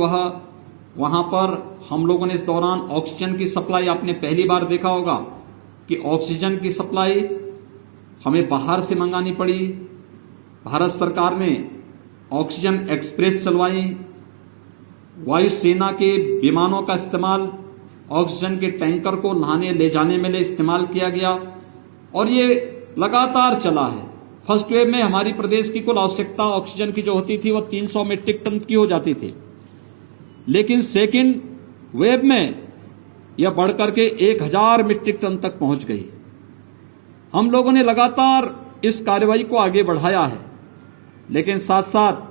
वहां पर हम लोगों ने इस दौरान ऑक्सीजन की सप्लाई, आपने पहली बार देखा होगा कि ऑक्सीजन की सप्लाई हमें बाहर से मंगानी पड़ी। भारत सरकार ने ऑक्सीजन एक्सप्रेस चलवाई, वायुसेना के विमानों का इस्तेमाल ऑक्सीजन के टैंकर को लाने ले जाने में इस्तेमाल किया गया और ये लगातार चला है। फर्स्ट वेव में हमारी प्रदेश की कुल आवश्यकता ऑक्सीजन की जो होती थी वो 300 मीट्रिक टन की हो जाती थी, लेकिन सेकेंड वेव में यह बढ़कर के 1000 मीट्रिक टन तक पहुंच गई। हम लोगों ने लगातार इस कार्रवाई को आगे बढ़ाया है, लेकिन साथ साथ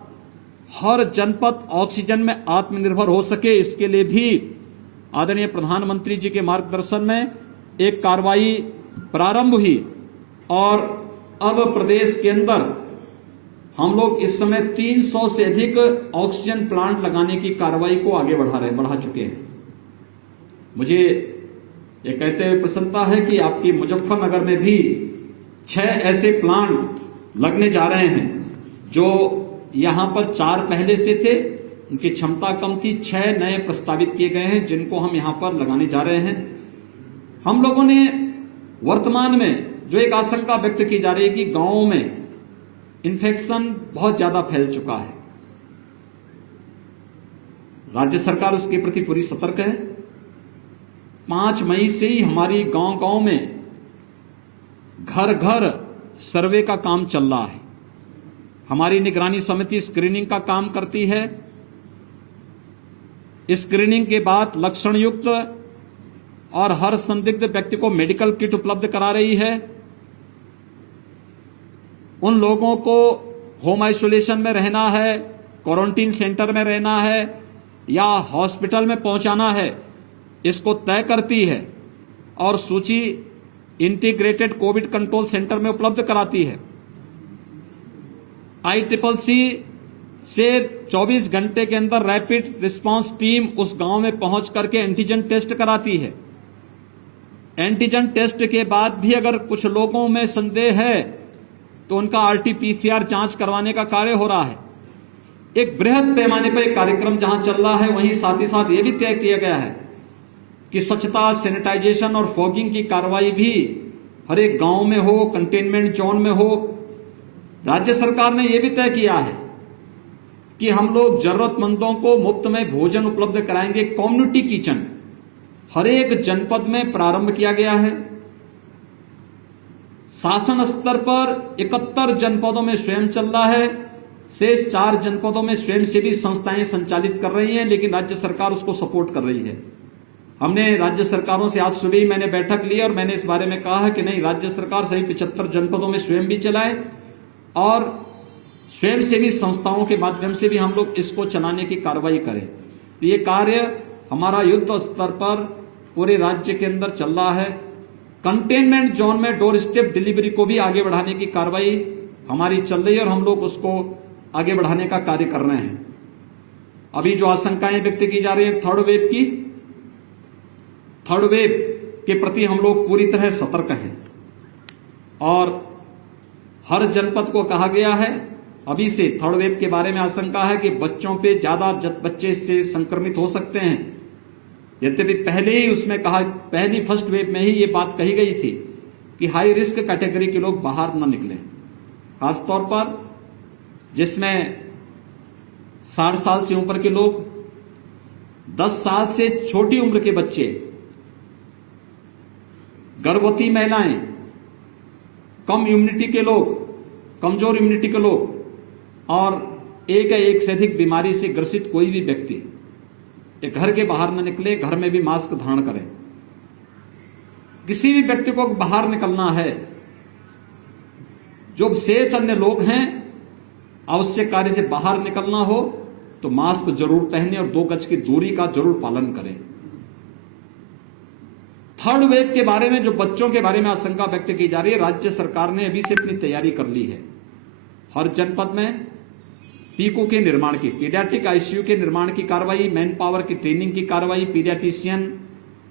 हर जनपद ऑक्सीजन में आत्मनिर्भर हो सके, इसके लिए भी आदरणीय प्रधानमंत्री जी के मार्गदर्शन में एक कार्रवाई प्रारंभ हुई और अब प्रदेश के अंदर हम लोग इस समय 300 से अधिक ऑक्सीजन प्लांट लगाने की कार्रवाई को आगे बढ़ा चुके हैं। मुझे ये कहते हुए प्रसन्नता है कि आपकी मुजफ्फरनगर में भी 6 ऐसे प्लांट लगने जा रहे हैं जो यहां पर 4 पहले से थे, उनकी क्षमता कम थी, 6 नए प्रस्तावित किए गए हैं जिनको हम यहां पर लगाने जा रहे हैं। हम लोगों ने वर्तमान में जो एक आशंका व्यक्त की जा रही है कि गांवों में इन्फेक्शन बहुत ज्यादा फैल चुका है, राज्य सरकार उसके प्रति पूरी सतर्क है। 5 मई से ही हमारी गांव-गांव में घर घर सर्वे का काम चल रहा है। हमारी निगरानी समिति स्क्रीनिंग का काम करती है। स्क्रीनिंग के बाद लक्षण युक्त और हर संदिग्ध व्यक्ति को मेडिकल किट उपलब्ध करा रही है। उन लोगों को होम आइसोलेशन में रहना है, क्वारंटीन सेंटर में रहना है या हॉस्पिटल में पहुंचाना है, इसको तय करती है और सूची इंटीग्रेटेड कोविड कंट्रोल सेंटर में उपलब्ध कराती है। ICCC से 24 घंटे के अंदर रैपिड रिस्पांस टीम उस गांव में पहुंच करके एंटीजन टेस्ट कराती है। एंटीजन टेस्ट के बाद भी अगर कुछ लोगों में संदेह है तो उनका RT-PCR जांच करवाने का कार्य हो रहा है। एक बृहद पैमाने पर एक कार्यक्रम जहां चल रहा है, वहीं साथ ही साथ यह भी तय किया गया है कि स्वच्छता, सैनिटाइजेशन और फॉगिंग की कार्रवाई भी हर एक गांव में हो, कंटेनमेंट जोन में हो। राज्य सरकार ने यह भी तय किया है कि हम लोग जरूरतमंदों को मुफ्त में भोजन उपलब्ध कराएंगे। कम्युनिटी किचन हर एक जनपद में प्रारंभ किया गया है। शासन स्तर पर 71 जनपदों में स्वयं चल रहा है, शेष 4 जनपदों में स्वयंसेवी संस्थाएं संचालित कर रही हैं, लेकिन राज्य सरकार उसको सपोर्ट कर रही है। हमने राज्य सरकारों से आज सुबह ही मैंने बैठक ली और मैंने इस बारे में कहा है कि नहीं, राज्य सरकार सभी 75 जनपदों में स्वयं भी चलाए और स्वयंसेवी संस्थाओं के माध्यम से भी हम लोग इसको चलाने की कार्रवाई करें। तो ये कार्य हमारा युद्ध स्तर पर पूरे राज्य के अंदर चल रहा है। कंटेनमेंट जोन में डोर स्टेप डिलीवरी को भी आगे बढ़ाने की कार्रवाई हमारी चल रही है और हम लोग उसको आगे बढ़ाने का कार्य कर रहे हैं। अभी जो आशंकाएं व्यक्त की जा रही है थर्ड वेव के प्रति हम लोग पूरी तरह सतर्क हैं और हर जनपद को कहा गया है, अभी से थर्ड वेव के बारे में आशंका है कि बच्चों पे ज्यादा बच्चे इससे संक्रमित हो सकते हैं। यद्यपि पहले ही उसमें कहा, पहली फर्स्ट वेव में ही ये बात कही गई थी कि हाई रिस्क कैटेगरी के लोग बाहर न निकलें, खासतौर पर जिसमें 60 साल से ऊपर के लोग, 10 साल से छोटी उम्र के बच्चे, गर्भवती महिलाएं, कम इम्यूनिटी के लोग, कमजोर इम्यूनिटी के लोग और एक या एक से अधिक बीमारी से ग्रसित कोई भी व्यक्ति ये घर के बाहर न निकले, घर में भी मास्क धारण करें। किसी भी व्यक्ति को बाहर निकलना है, जो शेष अन्य लोग हैं, आवश्यक कार्य से बाहर निकलना हो तो मास्क जरूर पहने और 2 गज की दूरी का जरूर पालन करें। थर्ड वेव के बारे में जो बच्चों के बारे में आशंका व्यक्त की जा रही है, राज्य सरकार ने अभी से अपनी तैयारी कर ली है। हर जनपद में पीको के निर्माण की, पीडियाट्रिक आईसीयू के निर्माण की कार्रवाई, मैन पावर की ट्रेनिंग की कार्रवाई, पीडियाट्रिशियन,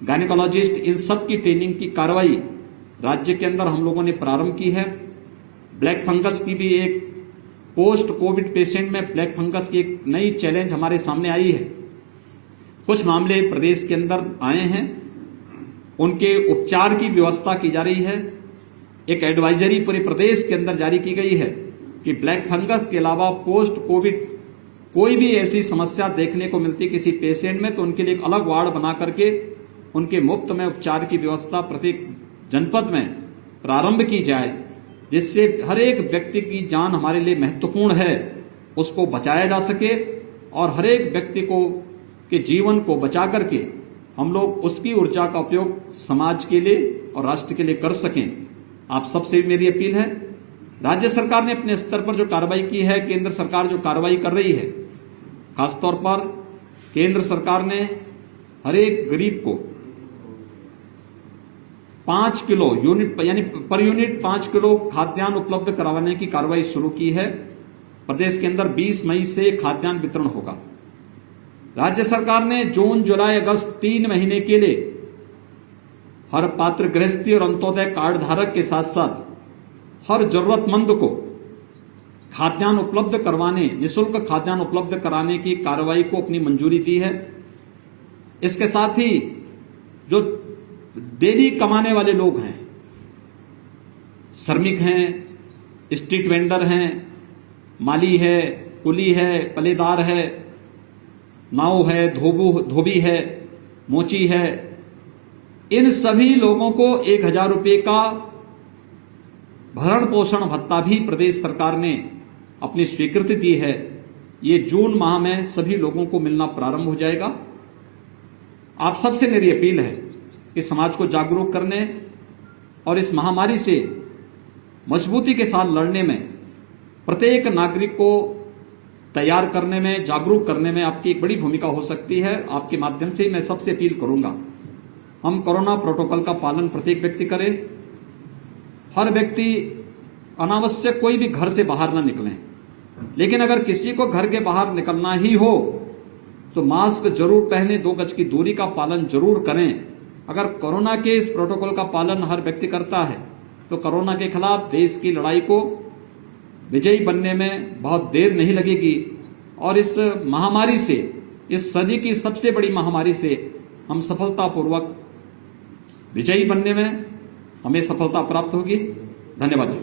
गायनेकोलॉजिस्ट, इन सब की ट्रेनिंग की कार्रवाई राज्य के अंदर हम लोगों ने प्रारंभ की है। ब्लैक फंगस की भी एक पोस्ट कोविड पेशेंट में ब्लैक फंगस की एक नई चैलेंज हमारे सामने आई है। कुछ मामले प्रदेश के अंदर आए हैं, उनके उपचार की व्यवस्था की जा रही है। एक एडवाइजरी पूरे प्रदेश के अंदर जारी की गई है कि ब्लैक फंगस के अलावा पोस्ट कोविड कोई भी ऐसी समस्या देखने को मिलती किसी पेशेंट में तो उनके लिए एक अलग वार्ड बना करके उनके मुफ्त में उपचार की व्यवस्था प्रत्येक जनपद में प्रारंभ की जाए, जिससे हर एक व्यक्ति की जान हमारे लिए महत्वपूर्ण है, उसको बचाया जा सके और हर एक व्यक्ति को के जीवन को बचा करके हम लोग उसकी ऊर्जा का उपयोग समाज के लिए और राष्ट्र के लिए कर सकें। आप सबसे मेरी अपील है, राज्य सरकार ने अपने स्तर पर जो कार्रवाई की है, केंद्र सरकार जो कार्रवाई कर रही है, खासतौर पर केंद्र सरकार ने हर एक गरीब को 5 किलो यूनिट यानी पर यूनिट 5 किलो खाद्यान्न उपलब्ध करवाने की कार्रवाई शुरू की है। प्रदेश के अंदर 20 मई से खाद्यान्न वितरण होगा। राज्य सरकार ने जून, जुलाई, अगस्त 3 महीने के लिए हर पात्र गृहस्थी और अंत्योदय कार्ड धारक के साथ साथ हर जरूरतमंद को खाद्यान्न उपलब्ध करवाने, निःशुल्क खाद्यान्न उपलब्ध कराने की कार्रवाई को अपनी मंजूरी दी है। इसके साथ ही जो डेली कमाने वाले लोग हैं, श्रमिक हैं, स्ट्रीट वेंडर हैं, माली है, कुली है, पलेदार है, नाव है, धोबी है, मोची है, इन सभी लोगों को 1000 रुपये का भरण पोषण भत्ता भी प्रदेश सरकार ने अपनी स्वीकृति दी है। ये जून माह में सभी लोगों को मिलना प्रारंभ हो जाएगा। आप सबसे मेरी अपील है कि समाज को जागरूक करने और इस महामारी से मजबूती के साथ लड़ने में, प्रत्येक नागरिक को तैयार करने में, जागरूक करने में आपकी एक बड़ी भूमिका हो सकती है। आपके माध्यम से मैं सबसे अपील करूंगा, हम कोरोना प्रोटोकॉल का पालन प्रत्येक व्यक्ति करे। हर व्यक्ति अनावश्यक कोई भी घर से बाहर न निकलें, लेकिन अगर किसी को घर के बाहर निकलना ही हो तो मास्क जरूर पहने, 2 गज की दूरी का पालन जरूर करें। अगर कोरोना के इस प्रोटोकॉल का पालन हर व्यक्ति करता है तो कोरोना के खिलाफ देश की लड़ाई को विजयी बनने में बहुत देर नहीं लगेगी और इस महामारी से, इस सदी की सबसे बड़ी महामारी से हम सफलतापूर्वक विजयी बनने में हमें सफलता प्राप्त होगी। धन्यवाद जी।